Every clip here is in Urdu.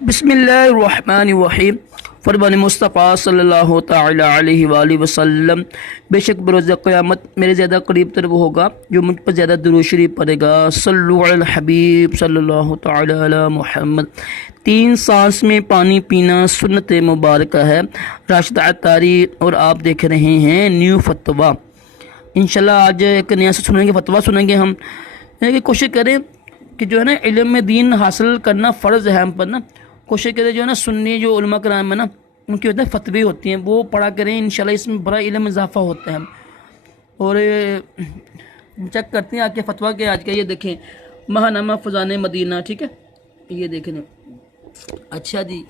بسم اللہ الرحمن الرحیم۔ فرمان مصطفیٰ صلی اللہ تعالی علیہ وآلہ وسلم، بے شک بروز قیامت میرے زیادہ قریب تر وہ ہوگا جو مجھ پر زیادہ درود شریف پڑھے گا۔ صلو علی الحبیب صلی اللہ تعالی علی محمد۔ 3 سانس میں پانی پینا سنت مبارکہ ہے۔ راشد عطاری اور آپ دیکھ رہے ہیں نیو فتویٰ۔ انشاءاللہ آج ایک نیا سے سنیں گے، فتویٰ سنیں گے ہم۔ کہ کوشش کریں کہ جو ہے نا علم دین حاصل کرنا فرض ہے ہم پر نا۔ کوشش کریں جو ہے نا سنی جو علماء کرام ہے نا ان کی فتوی ہوتی ہیں وہ پڑھا کریں، انشاءاللہ اس میں بڑا علم اضافہ ہوتا ہے۔ اور چیک کرتے ہیں آ کے فتویٰ کے آج کا، یہ دیکھیں ماہنامہ فضان مدینہ، ٹھیک ہے، یہ دیکھیں۔ اچھا جی،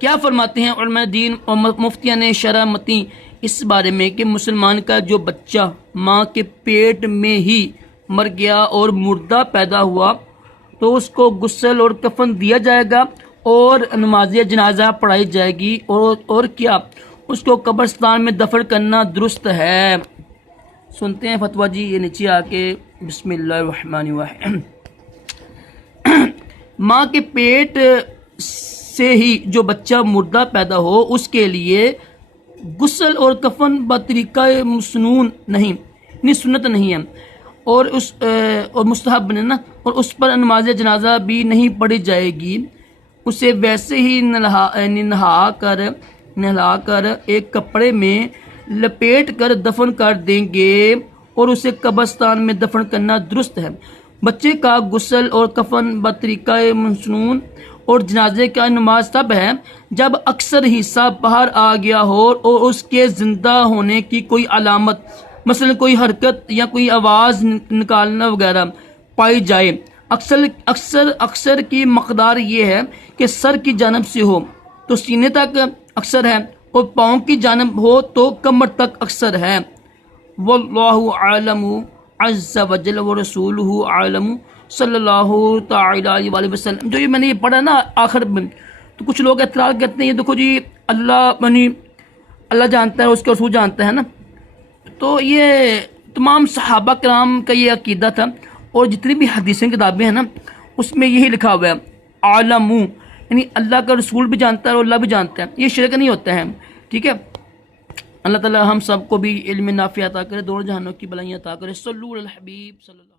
کیا فرماتے ہیں علماء دین اور مفتیان شرع متی اس بارے میں کہ مسلمان کا جو بچہ ماں کے پیٹ میں ہی مر گیا اور مردہ پیدا ہوا تو اس کو غسل اور کفن دیا جائے گا اور نماز جنازہ پڑھائی جائے گی، اور کیا اس کو قبرستان میں دفن کرنا درست ہے؟ سنتے ہیں فتویٰ جی، یہ نیچے آ کے بسم اللہ الرحمن الرحیم۔ ماں کے پیٹ سے ہی جو بچہ مردہ پیدا ہو اس کے لیے غسل اور کفن بطریقہ مسنون نہیں، یعنی سنت نہیں ہے، اور مستحب نہیں نا، اور اس پر نماز جنازہ بھی نہیں پڑھی جائے گی۔ اسے ویسے ہی نہلا کر ایک کپڑے میں لپیٹ کر دفن کر دیں گے اور اسے قبرستان میں دفن کرنا درست ہے۔ بچے کا غسل اور کفن بطریقہ مسنون اور جنازے کا نماز تب ہے جب اکثر حصہ باہر آ گیا ہو اور اس کے زندہ ہونے کی کوئی علامت، مثلا کوئی حرکت یا کوئی آواز نکالنا وغیرہ پائی جائے۔ اکثر کی مقدار یہ ہے کہ سر کی جانب سے ہو تو سینے تک اکثر ہے، اور پاؤں کی جانب ہو تو کمر تک اکثر ہے۔ واللہ عالم عز وجل ورسولہ عالم صلی اللہ تعالی علیہ وآلہ وسلم۔ جو یہ میں نے یہ پڑھا نا آخر میں، تو کچھ لوگ اعتراض کرتے ہیں یہ دیکھو جی اللہ جانتا ہے، اس کے رسول جانتا ہے نا۔ تو یہ تمام صحابہ کرام کا یہ عقیدہ تھا، اور جتنی بھی حدیثیں کتابیں ہیں نا اس میں یہی لکھا ہوا ہے عالم، یعنی اللہ کا رسول بھی جانتا ہے اور اللہ بھی جانتا ہے، یہ شرک نہیں ہوتا ہے، ٹھیک ہے۔ اللہ تعالی ہم سب کو بھی علم نافع عطا کرے، دونوں جہانوں کی بلائیاں عطا کرے۔ صلو علی الحبیب صلی اللہ